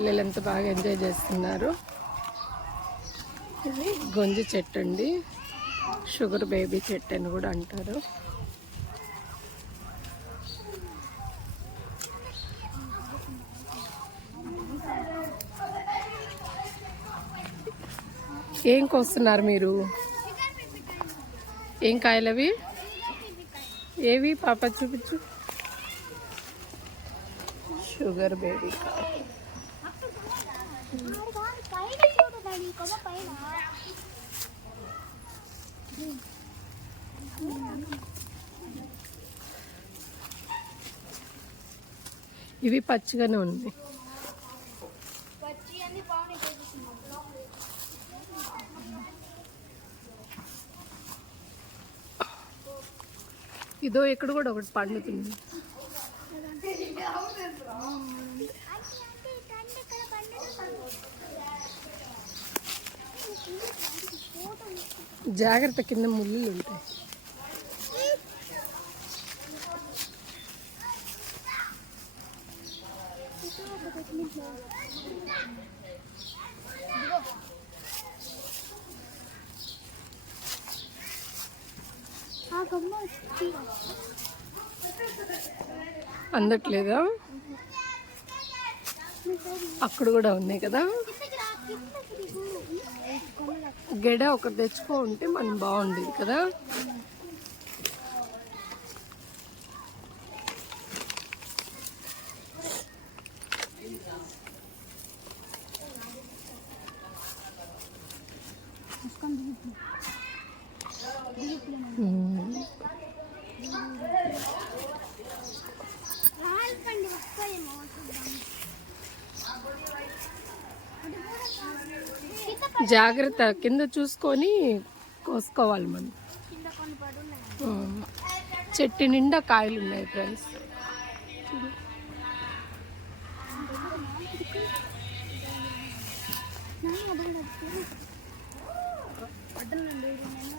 పిల్లలు ఎంత బాగా ఎంజాయ్ చేస్తున్నారు. ఇది గొంజి చెట్టు అండి, షుగర్ బేబీ చెట్టు అని కూడా అంటారు. ఏం కోస్తున్నారు మీరు? ఏం కాయలు అవి? ఏవి పాప చూపించు. షుగర్ బేబీ కాయ. ఇవి పచ్చిగానే ఉంది. ఇదో ఇక్కడ కూడా ఒకటి పండుతుంది. జాగ్రత్త, కింద ముళ్ళు ఉంటాయి. అందట్లేదా? అక్కడ కూడా ఉన్నాయి కదా. గెడ ఒకటి తెచ్చుకో ఉంటే మనం బాగుండేది కదా. జాగ్రత్త, కింద చూసుకొని కోసుకోవాలి మనం. చెట్టు నిండా కాయలు ఉన్నాయి ఫ్రెండ్స్.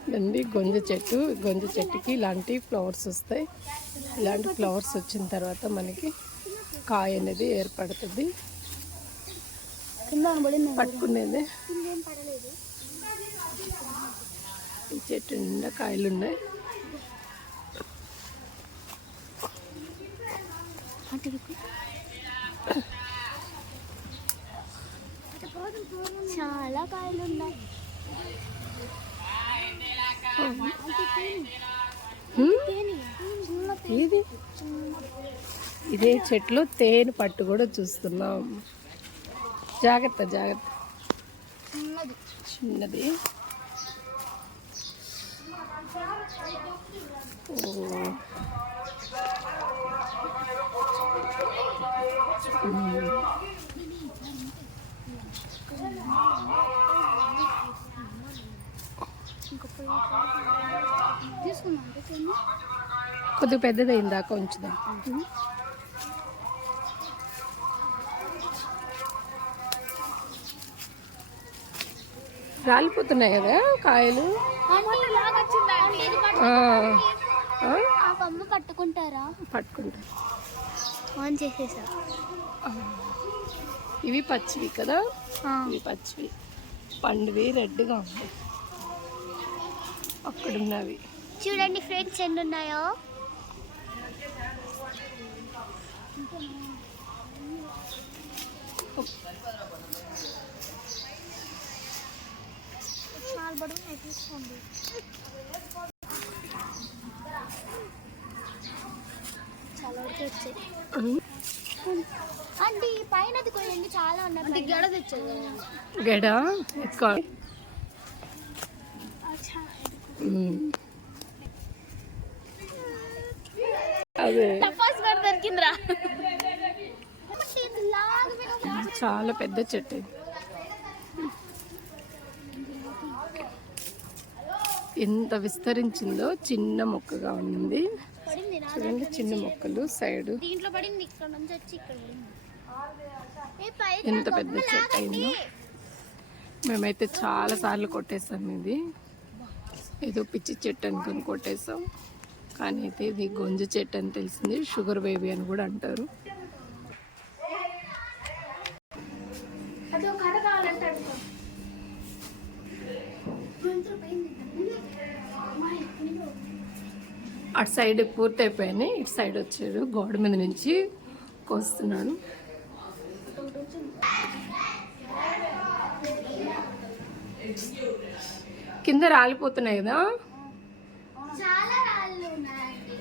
ఇదండి గొంజ చెట్టు. గొంజ చెట్టుకి ఇలాంటి ఫ్లవర్స్ వస్తాయి. ఇలాంటి ఫ్లవర్స్ వచ్చిన తర్వాత మనకి కాయ అనేది ఏర్పడుతుంది. పట్టుకునేది. ఈ చెట్టు నిండా కాయలు ఉన్నాయి. చాలా కాయలు ఉన్నాయి. ఇది ఇదే చెట్లు తేనె పట్టు కూడా చూస్తున్నాం. జాగ్రత్త జాగ్రత్త, చిన్నది. కొద్దిగా పెద్దదైందా కొంచెం. రాలిపోతున్నాయి కదా కాయలు. పట్టుకుంటారా? పట్టుకుంటారు. ఆన్ చేసేసా. ఇవి పచ్చివి కదా. ఇవి పచ్చివి, పండువి రెడ్గా ఉన్నాయి. అక్కడ ఉన్నవి చూడండి ఫ్రెండ్స్ ఎన్ని ఉన్నాయో. చాలా వరకు వచ్చాయి. అంటే ఈ పైనది కొయ్యండి, చాలా ఉన్నాయి. గెడ తెచ్చారు. గెడ ఎక్కువ. అదే దొరికిందిరా. చాలా పెద్ద చెట్టు. ఎంత విస్తరించిందో. చిన్న మొక్కగా ఉంది చూడండి. చిన్న మొక్కలు సైడ్. ఎంత పెద్ద చెట్టు అయిందో. మేమైతే చాలా సార్లు కొట్టేసాం. ఇది ఏదో పిచ్చి చెట్టు అనుకుని కొట్టేసాం. కానీ అయితే ఇది గొంజ చెట్టు అని తెలిసింది. షుగర్ బేబీ అని కూడా అంటారు. అటు సైడ్ పూర్తి అయిపోయాయి, ఇటు సైడ్ వచ్చాడు, గోడ మీద నుంచి కోస్తున్నాడు. కింద రాలిపోతున్నాయి కదా. చాలా రాళ్ళు ఉన్నాయండి.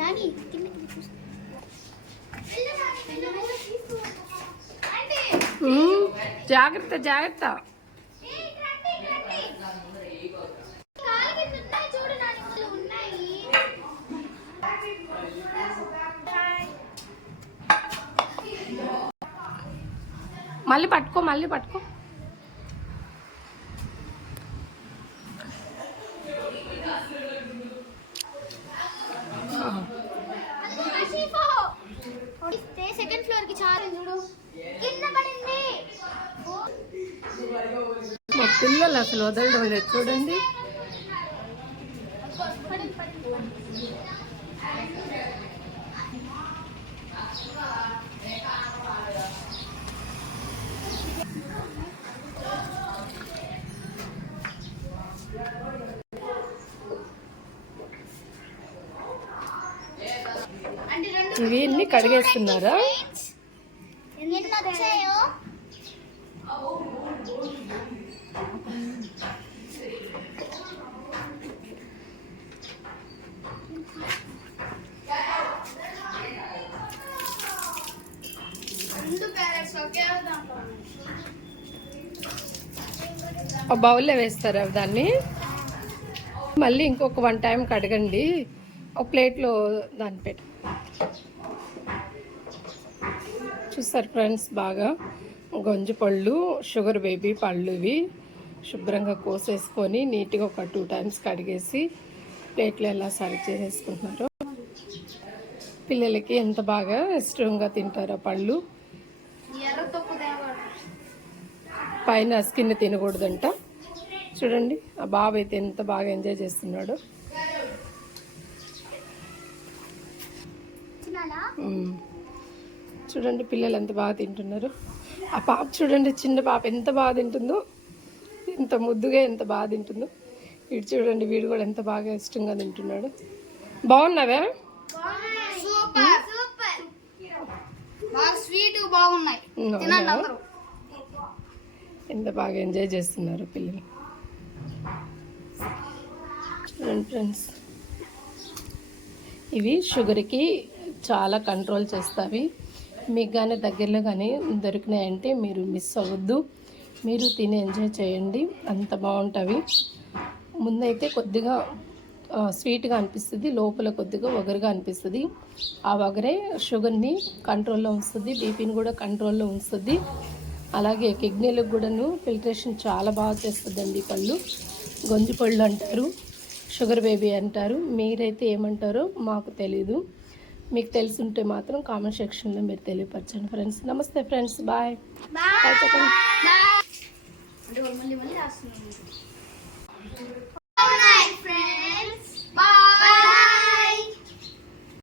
నాని కిందకి చూసి జాగ్రత్త జాగ్రత్త. మళ్ళీ పట్టుకో, మళ్ళీ పట్టుకో. సెకండ్ ఫ్లోర్ కి చాలా చూడు కింద పడింది. మా పిల్లలు అసలు వదలడం లేదు చూడండి. ఇవి అన్ని కడిగేస్తున్నారా? ఎన్ని వచ్చాయో బౌల్లో వేస్తారా దాన్ని? మళ్ళీ ఇంకొక 1 టైం కడగండి, ఒక ప్లేట్లో దాన్ని పెట్టి. చూస్తారు ఫ్రెండ్స్, బాగా గొంజు పళ్ళు, షుగర్ బేబీ పళ్ళు ఇవి శుభ్రంగా కోసేసుకొని నీట్గా ఒక 2 టైమ్స్ కడిగేసి ప్లేట్లో ఎలా సర్వ్ చేసేసుకుంటున్నారు. పిల్లలకి ఎంత బాగా ఇష్టంగా తింటారో పళ్ళు. పైన స్కిన్ తినకూడదంట. చూడండి ఆ బాబు అయితే ఎంత బాగా ఎంజాయ్ చేస్తున్నాడు. చూడండి పిల్లలు ఎంత బాగా తింటున్నారు. ఆ పాప చూడండి, చిన్న పాప ఎంత బాగా తింటుందో, ఎంత ముద్దుగా ఎంత బాగా తింటుందో. వీడు చూడండి, వీడు కూడా ఎంత బాగా ఇష్టంగా తింటున్నాడు. బాగున్నావా? ఎంత బాగా ఎంజాయ్ చేస్తున్నారు పిల్లలు. చూడండి ఫ్రెండ్స్, ఇవి షుగర్కి చాలా కంట్రోల్ చేస్తాయి. మీకు కానీ దగ్గరలో కానీ దొరికినాయంటే మీరు మిస్ అవ్వద్దు, మీరు తిని ఎంజాయ్ చేయండి, అంత బాగుంటాయి. ముందైతే కొద్దిగా స్వీట్గా అనిపిస్తుంది, లోపల కొద్దిగా వగరుగా అనిపిస్తుంది. ఆ వగరే షుగర్ని కంట్రోల్లో ఉంచుతుంది, బీపీని కూడా కంట్రోల్లో ఉంచుతుంది. అలాగే కిడ్నీలకు కూడాను ఫిల్టరేషన్ చాలా బాగా చేస్తుందండి పళ్ళు. గొంజు పళ్ళు అంటారు, షుగర్ బేబీ అంటారు. మీరైతే ఏమంటారో మాకు తెలీదు. మీకు తెలిసి ఉంటే మాత్రం కామెంట్ సెక్షన్లో మీరు తెలియపరచండి ఫ్రెండ్స్. నమస్తే ఫ్రెండ్స్, బాయ్. బాయ్ చెప్పండి.